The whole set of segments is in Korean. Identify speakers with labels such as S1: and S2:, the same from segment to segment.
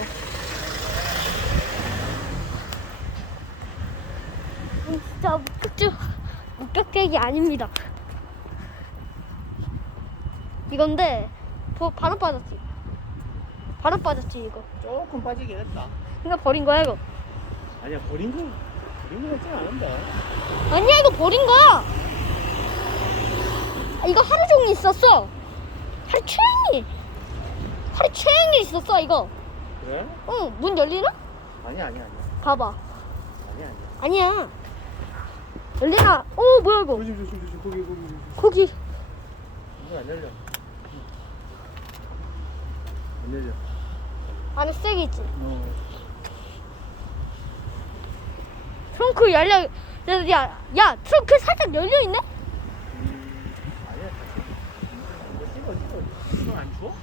S1: 같아요. 진짜 목격적, 목격적이 아닙니다. 이건데, 바로 빠졌지. 바로 빠졌지, 이거.
S2: 조금 빠지긴 했다.
S1: 그러니까 버린 거야, 이거.
S2: 아니야, 버린 거, 버린 거 같진 않은데.
S1: 아니야, 이거 버린 거야! 아, 이거 하루 종일 있었어! 하루 종일! 하루 종일 있었어, 이거!
S2: 그래?
S1: 응, 문 열리나?
S2: 아니야 아니야 아니야
S1: 봐봐.
S2: 아니야 아니야.
S1: 아니야. 열리나? 오 뭐야 이거?
S2: 조심 조심 조심 거기 거기 거기.
S1: 거기.
S2: 문안 열려. 안 열려.
S1: 안에 쓰레기 있지.
S2: 어.
S1: 트렁크 열려. 야, 야, 야, 트렁크 살짝 열려 있네?
S2: 음, 아니야 다시. 이거 찍어 찍어. 이거 안 추워?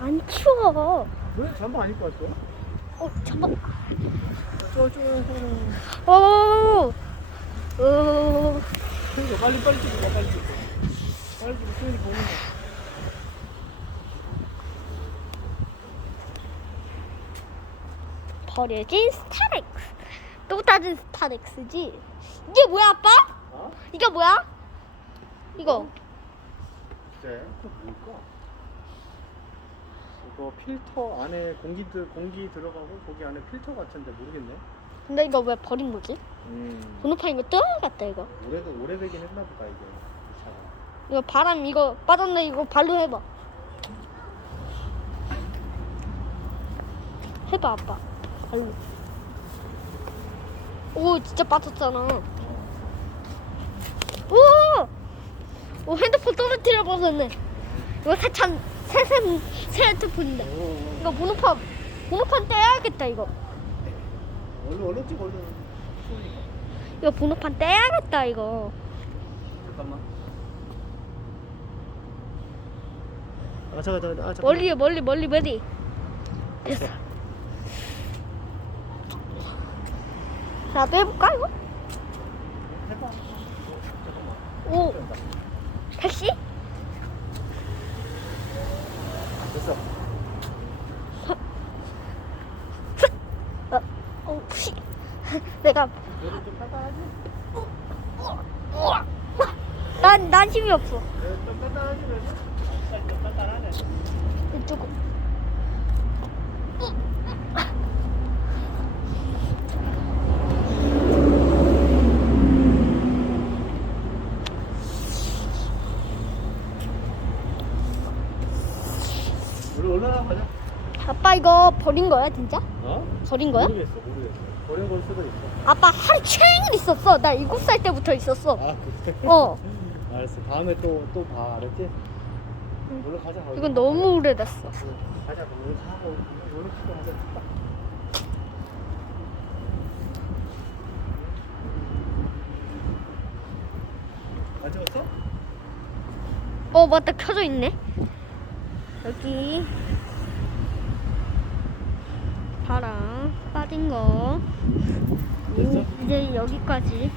S1: 안 추워.
S2: 왜 잠바 안 입고 왔어?
S1: 어, 잠깐.
S2: 저저
S1: 어, 어,
S2: 그러니까 빨리 빨리 찍어 빨리 찍어. 빨리 찍어 수현이 보는 거.
S1: 버려진 스타렉스. 또 다른 스타렉스지. 이게 뭐야, 아빠?
S2: 어?
S1: 이게 뭐야? 이거.
S2: 그래? 그거 뭘까? 이거 필터 안에 공기 들 공기 들어가고 거기 안에 필터 같은데 모르겠네.
S1: 근데 이거 왜 버린 거지?
S2: 음.
S1: 번호판 이거 떠나갔다, 이거.
S2: 오래도 오래되긴 했나 보다 이게 이 차가.
S1: 이거 바람 이거 빠졌네, 이거 발로 해봐. 해봐, 아빠. 발로. 오, 진짜 빠졌잖아.
S2: 어.
S1: 오! 오 핸드폰 떨어뜨려 버렸네. 이거 세찬 새샘 새 핸드폰이다.
S2: 어.
S1: 이거 번호판 번호판 떼야겠다 이거.
S2: 얼른 얼른 찍어 얼른. 추우니까.
S1: 이거 번호판 떼야겠다 이거.
S2: 잠깐만. 아 잠깐 잠깐 아 잠깐.
S1: 멀리 멀리 멀리 멀리. 됐어. 자, 빼볼까 이거?
S2: 해봐. 어, 잠깐만.
S1: 오. 택시?
S2: 됐어.
S1: 어, 어, 푸시. 내가
S2: 여기 좀 단단하지?
S1: 난, 난 힘이 없어.
S2: 좀 단단하지 그래도? 좀 단단하네.
S1: 이쪽은.
S2: 우리 올라가 가자.
S1: 아빠 이거 버린 거야 진짜?
S2: 어?
S1: 버린 거야?
S2: 모르겠어 모르겠어. 버린 걸 수도 있어.
S1: 아빠 하루 종일 있었어. 나 일곱 살 때부터 있었어.
S2: 아 그래?
S1: 어.
S2: 알았어. 다음에 또 또 봐. 알았지? 올라 가자.
S1: 이건 너무 오래됐어.
S2: 가자. 오늘 하고 오늘 치고 하자. 안 찍었어?
S1: 어 맞다 켜져 있네. 여기 바람 빠진 거. 이제 여기까지.